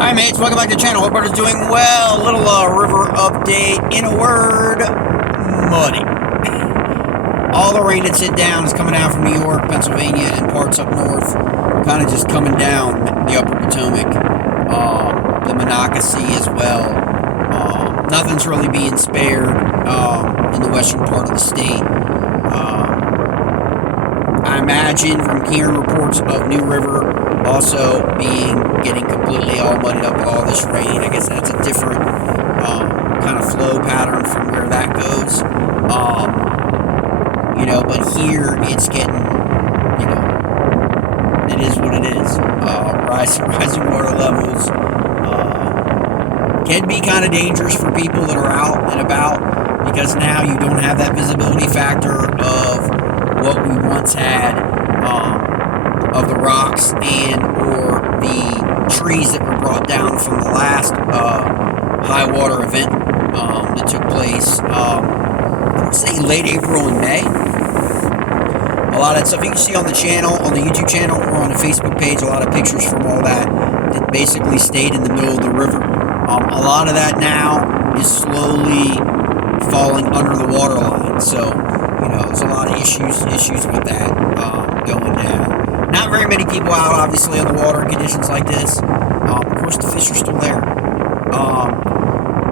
Hi mates, welcome back to the channel. Hope everyone's doing well. Little river update. In a word, muddy. All the rain that's hit down is coming down from New York, Pennsylvania, and parts up north. Kind of just coming down the upper Potomac, the Monocacy as well. Nothing's really being spared in the western part of the state. I imagine from hearing reports of New River also getting completely all muddied up with all this rain. I guess that's a different kind of flow pattern from where that goes. But here it's getting, it is what it is. Rising water levels can be kind of dangerous for people that are out and about, because now you don't have that visibility factor of what we once had, of the rocks and or the trees that were brought down from the last high water event that took place, I would say late April and May. A lot of that stuff you can see on the channel, on the YouTube channel, or on the Facebook page, a lot of pictures from all that basically stayed in the middle of the river. A lot of that now is slowly falling under the water line, so there's a lot of issues with that going down. Not very many people out, obviously, on the water in conditions like this. Of course, the fish are still there.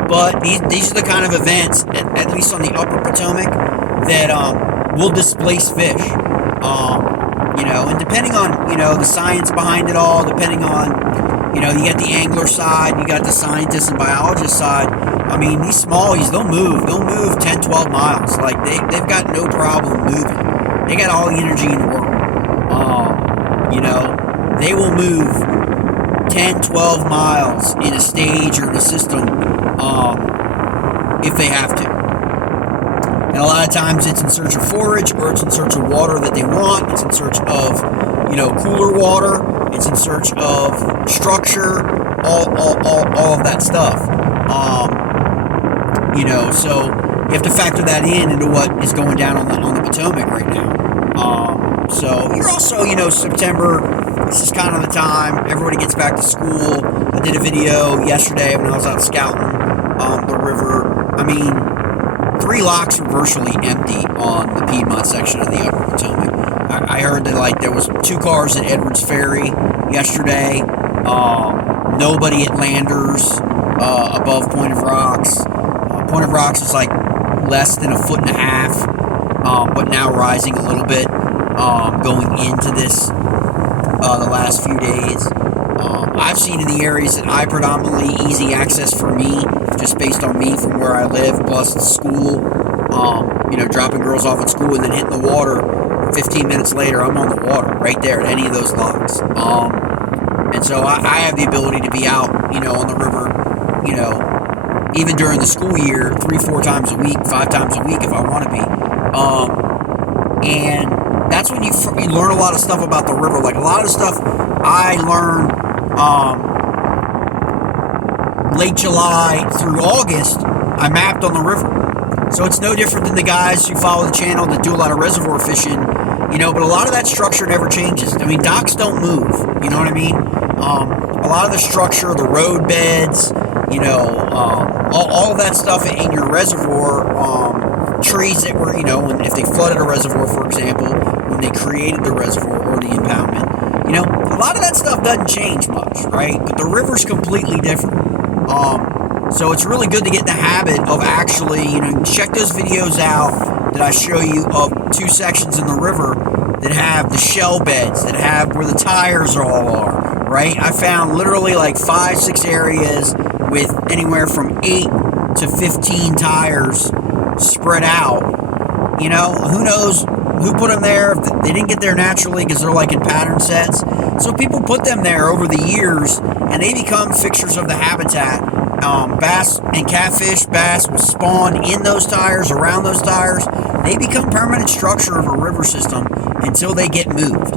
But these are the kind of events, at least on the upper Potomac, that will displace fish. And depending on, the science behind it all, depending on, you got the angler side, you got the scientist and biologist side. I mean, these smallies, they'll move 10, 12 miles. Like, they've got no problem moving. They got all the energy in the world. They will move 10, 12 miles in a stage or in a system if they have to. And a lot of times it's in search of forage, or it's in search of water that they want. It's in search of, cooler water. It's in search of structure, all of that stuff. So you have to factor that into what is going down on the Potomac right now. So you're also, September, this is kind of the time everybody gets back to school. I did a video yesterday when I was out scouting the river. I mean, 3 locks were virtually empty on the Piedmont section of the upper Potomac. I heard that there was 2 cars at Edwards Ferry yesterday. Nobody at Landers above Point of Rocks. Point of Rocks is less than 1.5 feet, but now rising a little bit going into this the last few days. I've seen in the areas that I predominantly easy access for me, just based on me from where I live, plus the school, dropping girls off at school and then hitting the water. 15 minutes later, I'm on the water right there at any of those locks. And so I have the ability to be out, on the river, even during the school year, 3-4 times a week, 5 times a week if I want to be. And that's when you learn a lot of stuff about the river. Like, a lot of stuff I learned late July through August, I mapped on the river. So it's no different than the guys who follow the channel that do a lot of reservoir fishing, but a lot of that structure never changes. I mean, docks don't move, you know what I mean? A lot of the structure, the road beds, all of that stuff in your reservoir, trees that were, if they flooded a reservoir, for example, when they created the reservoir or the impoundment, a lot of that stuff doesn't change much, right? But the river's completely different. So it's really good to get in the habit of actually, check those videos out that I show you of 2 sections in the river that have the shell beds, that have where the tires all are, right? I found literally 5-6 areas with anywhere from 8 to 15 tires spread out. Who knows who put them there? They didn't get there naturally because they're in pattern sets. So people put them there over the years, and they become fixtures of the habitat. Bass and catfish, bass will spawn in those tires, around those tires. They become permanent structure of a river system until they get moved.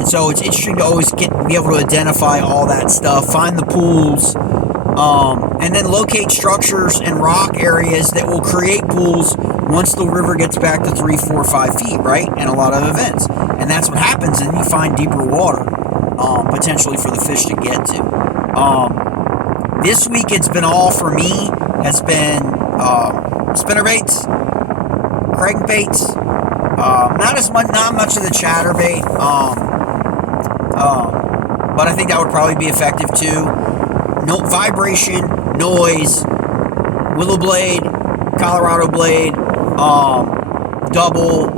And so it's interesting to always be able to identify all that stuff, find the pools, and then locate structures and rock areas that will create pools once the river gets back to 3, 4, 5 feet, right? And a lot of events. And that's what happens, and you find deeper water. potentially for the fish to get to. This week it's been all for me has been spinner baits, crankbaits, not much of the chatterbait, but I think that would probably be effective too. No vibration, noise, willow blade, Colorado blade, double,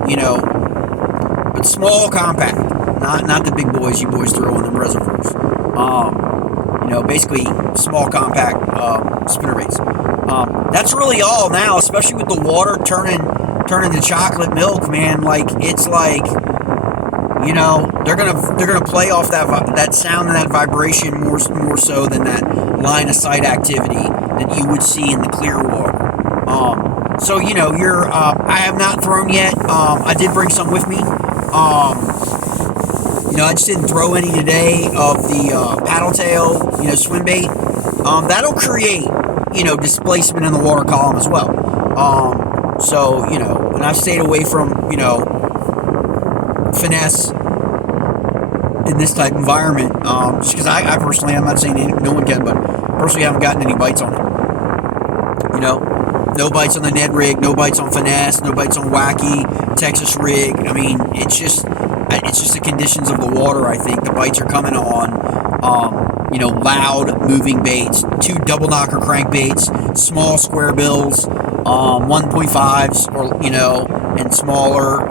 but small, compact, not the big boys you boys throw in the reservoirs. Basically small, compact spinnerbaits. That's really all now, especially with the water turning to chocolate milk, man. Like it's like, they're gonna play off that sound and that vibration more so than that line of sight activity that you would see in the clear water. So I have not thrown yet. I did bring some with me. I just didn't throw any today of the paddle tail, swim bait. That'll create, displacement in the water column as well. And I've stayed away from, finesse in this type of environment, just because I personally, I'm not saying no one can, but personally haven't gotten any bites on it. No bites on the Ned rig, no bites on finesse, no bites on wacky Texas rig. I mean, it's just the conditions of the water. I think the bites are coming on, loud moving baits, 2 double knocker crankbaits, small square bills, 1.5s or and smaller.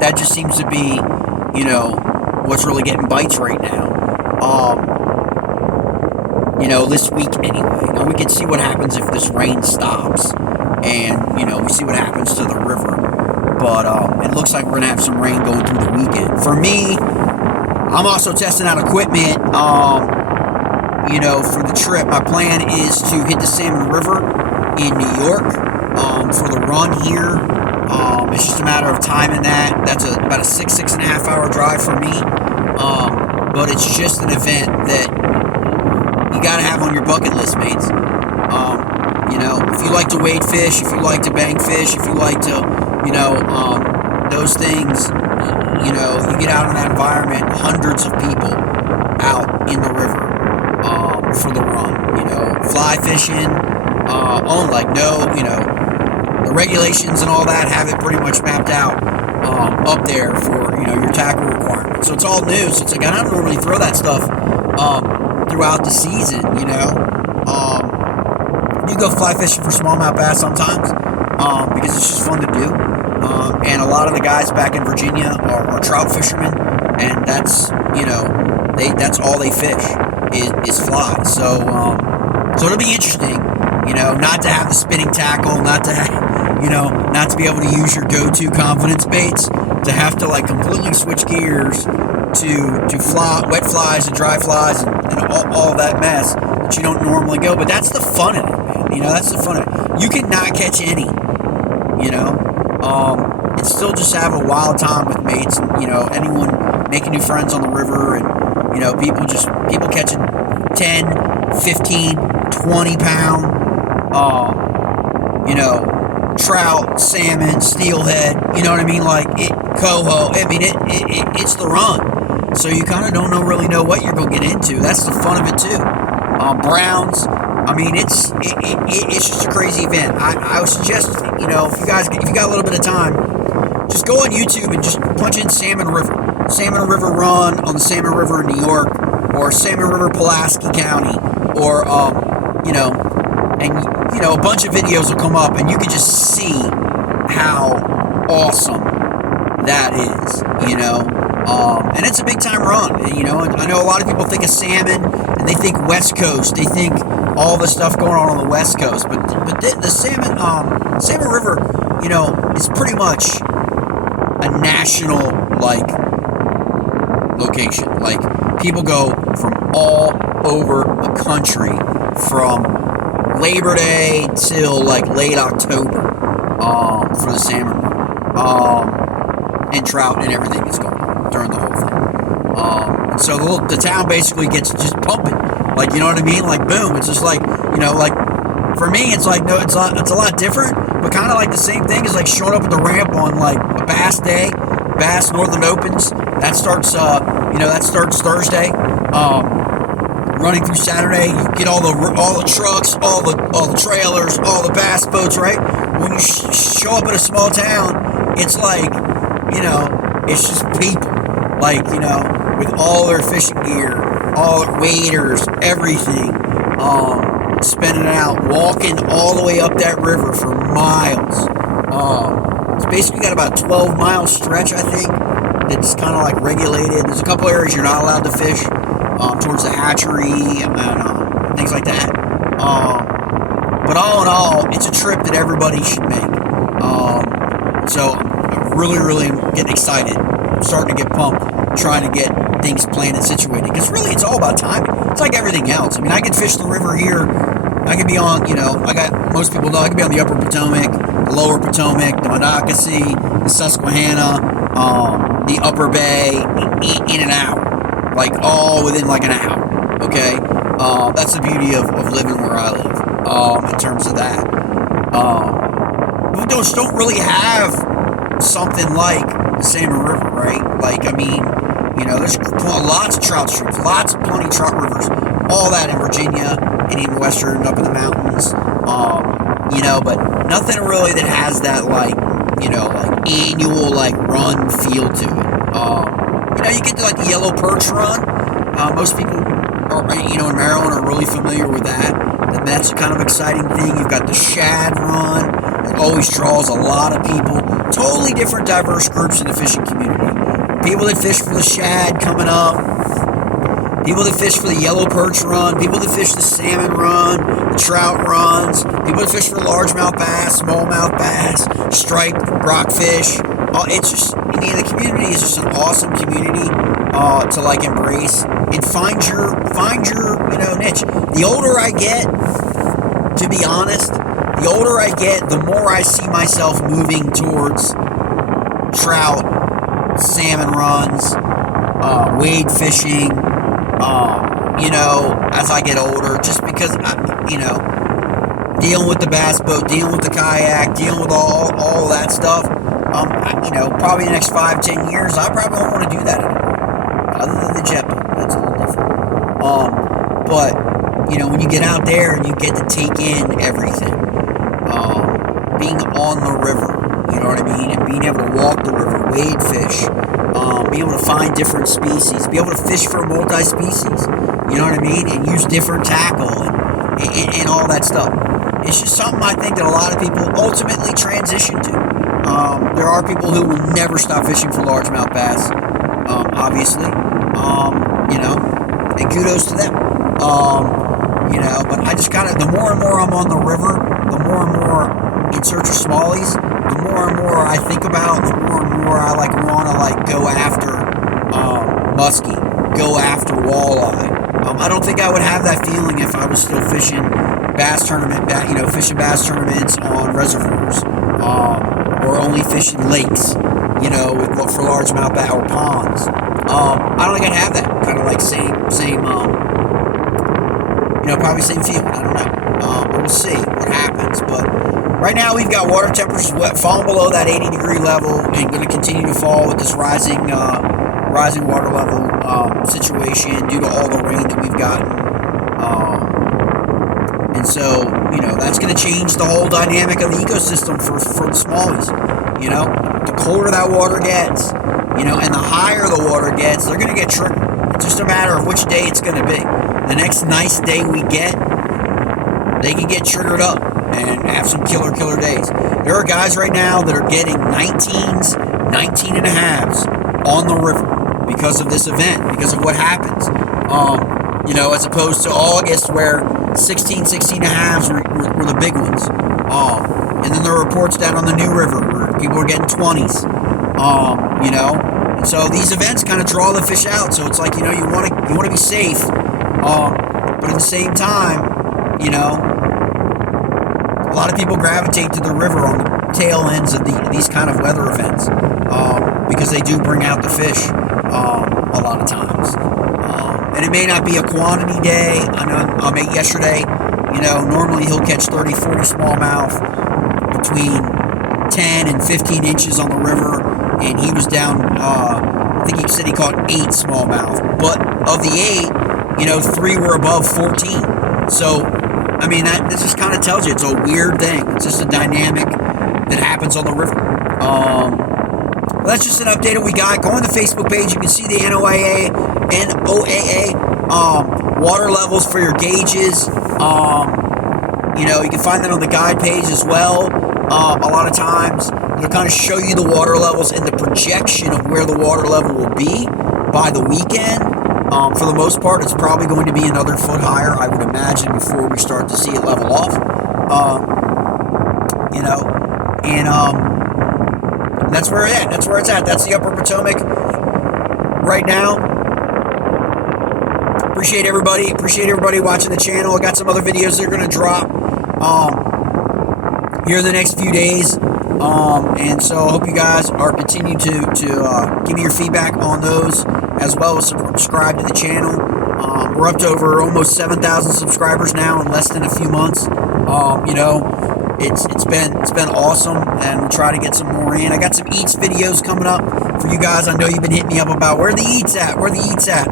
That just seems to be what's really getting bites right now. This week anyway. Now we can see what happens if this rain stops, and we see what happens to the river. But it looks like we're gonna have some rain going through the weekend. For me, I'm also testing out equipment. For the trip, my plan is to hit the Salmon River in New York for the run here. It's just a matter of timing that. That's about a 6.5 hour drive for me. But it's just an event that you got to have on your bucket list, mates. If you like to wade fish, if you like to bang fish, if you like to, those things, you get out in that environment, hundreds of people out in the river for the run, fly fishing, the regulations and all that have it pretty much mapped out up there for, your tackle requirements. So it's all new. So it's like, I don't normally throw that stuff throughout the season, You go fly fishing for smallmouth bass sometimes because it's just fun to do. And a lot of the guys back in Virginia are trout fishermen, and that's that's all they fish is fly. So it'll be interesting, not to have the spinning tackle, not to have, not to be able to use your go-to confidence baits, to have to completely switch gears to fly, wet flies and dry flies and all that mess that you don't normally go. But that's the fun of it, man. That's the fun of it. You can not catch any, and still just have a wild time with mates and, anyone making new friends on the river and, people catching 10, 15, 20 pound, trout, salmon, steelhead, you know what I mean? Coho. I mean, it's the run. So you kind of don't really know what you're going to get into. That's the fun of it too. Browns. I mean, it's just a crazy event. I would suggest, if you got a little bit of time, just go on YouTube and just punch in Salmon River run on the Salmon River in New York, or Salmon River, Pulaski County, or a bunch of videos will come up, and you can just see how awesome that is, and it's a big time run, I know a lot of people think of salmon and they think West Coast, they think all the stuff going on the West Coast, but the Salmon River, is pretty much a national location. People go from all over the country from Labor Day till late October for the salmon run, and trout and everything is going on during the whole thing. So the town basically gets just pumping, you know what I mean? Boom, it's just for me, it's no, it's a lot different, but kind of the same thing as showing up at the ramp on a bass day Bass Northern Opens. That starts, that starts Thursday. Running through Saturday, you get all the trucks, all the trailers, all the bass boats, right? When you show up in a small town, it's like, it's just people, like, with all their fishing gear, all their waders, everything, spinning it out, walking all the way up that river for miles. It's basically got about a 12-mile stretch, I think, that's kind of like regulated. There's a couple areas you're not allowed to fish, towards the hatchery and things like that. But all in all, it's a trip that everybody should make. So I'm really, really getting excited. I'm starting to get pumped, trying to get things planned and situated. Because really, it's all about timing. It's like everything else. I mean, I can fish the river here. I could be on, most people know, I could be on the upper Potomac, the lower Potomac, the Monocacy, the Susquehanna, the upper bay, in an hour. Like, all within like an hour, okay? That's the beauty of living where I live, in terms of that. We don't really have something like the Salmon River, right? Like, I mean, there's lots of trout streams, plenty of trout rivers, all that in Virginia and even western, up in the mountains, but nothing really that has that, like, like annual, like, run feel to it. You get to, like, the yellow perch run. Most people are, in Maryland are really familiar with that. And that's a kind of exciting thing. You've got the shad run. It always draws a lot of people. Totally different, diverse groups in the fishing community. People that fish for the shad coming up. People that fish for the yellow perch run. People that fish the salmon run. The trout runs. People that fish for largemouth bass, smallmouth bass, striped rockfish. It's just, the community is just an awesome community to, like, embrace and find your niche. The older I get, to be honest, the more I see myself moving towards trout, salmon runs, wade fishing, as I get older, just because, dealing with the bass boat, dealing with the kayak, dealing with all that stuff. Probably the next 5-10 years, I probably won't want to do that anymore. Other than the jet boat, that's a little different. But when you get out there and you get to take in everything, being on the river, you know what I mean, and being able to walk the river, wade fish, be able to find different species, be able to fish for multi-species, you know what I mean, and use different tackle and all that stuff. It's just something I think that a lot of people ultimately transition to. There are people who will never stop fishing for largemouth bass, obviously, and kudos to them. But I just the more and more I'm on the river, the more and more in search of smallies, the more and more I think about, the more and more I want to go after muskie, go after walleye. I don't think I would have that feeling if I was still fishing bass tournaments on reservoirs, or only fishing lakes, for largemouth bass or ponds. I don't think I'd have that kind of like same, probably same feeling. I don't know. But we'll see what happens. But right now we've got water temperatures falling below that 80-degree level and going to continue to fall with this rising water level situation due to all the rain that we've gotten. And so, that's going to change the whole dynamic of the ecosystem for the smallies. The colder that water gets, and the higher the water gets, they're going to get triggered. It's just a matter of which day it's going to be. The next nice day we get, they can get triggered up and have some killer days. There are guys right now that are getting 19s, 19 and a halves on the river because of this event, because of what happens. As opposed to August where 16 and a halves were the big ones. And then there are reports down on the New River where people are getting 20s. And so these events kind of draw the fish out. So it's like, you want to be safe. But at the same time, a lot of people gravitate to the river on the tail ends of these kind of weather events, because they do bring out the fish a lot of times. And it may not be a quantity day. I know I made yesterday, normally he'll catch 30, 40 smallmouth between 10 and 15 inches on the river. and he was down. I think he said he caught 8 smallmouth, but of the 8, 3 were above 14. So, I mean, this just kind of tells you it's a weird thing. It's just a dynamic that happens on the river. That's just an update that we got. Go on the Facebook page. You can see the NOAA water levels for your gauges. You can find that on the guide page as well. A lot of times, it'll kind of show you the water levels and the projection of where the water level will be by the weekend. For the most part, it's probably going to be another foot higher, I would imagine, before we start to see it level off. And that's where it's at. That's the Upper Potomac right now. Appreciate everybody watching the channel. I got some other videos that are going to drop here in the next few days. And so I hope you guys are continuing to give me your feedback on those, as well as subscribe to the channel. We're up to over almost 7,000 subscribers now in less than a few months. It's been awesome, and we'll try to get some more in. I got some eats videos coming up for you guys. I know you've been hitting me up about where the eats at.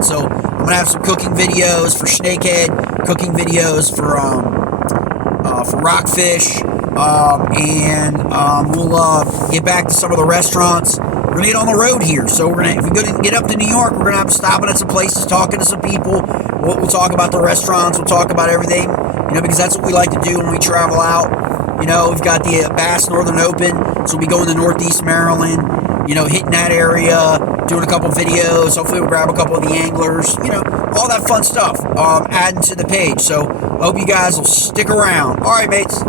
So I'm gonna have some cooking videos for snakehead, cooking videos for rockfish, and we'll get back to some of the restaurants. We're gonna get on the road here, so if we get up to New York, we're gonna have to stopping at some places, talking to some people. We'll talk about the restaurants. We'll talk about everything, because that's what we like to do when we travel out. We've got the Bass Northern Open, so we'll be going to Northeast Maryland, hitting that area, doing a couple videos. Hopefully we'll grab a couple of the anglers, all that fun stuff, adding to the page. So I hope you guys will stick around. All right, mates.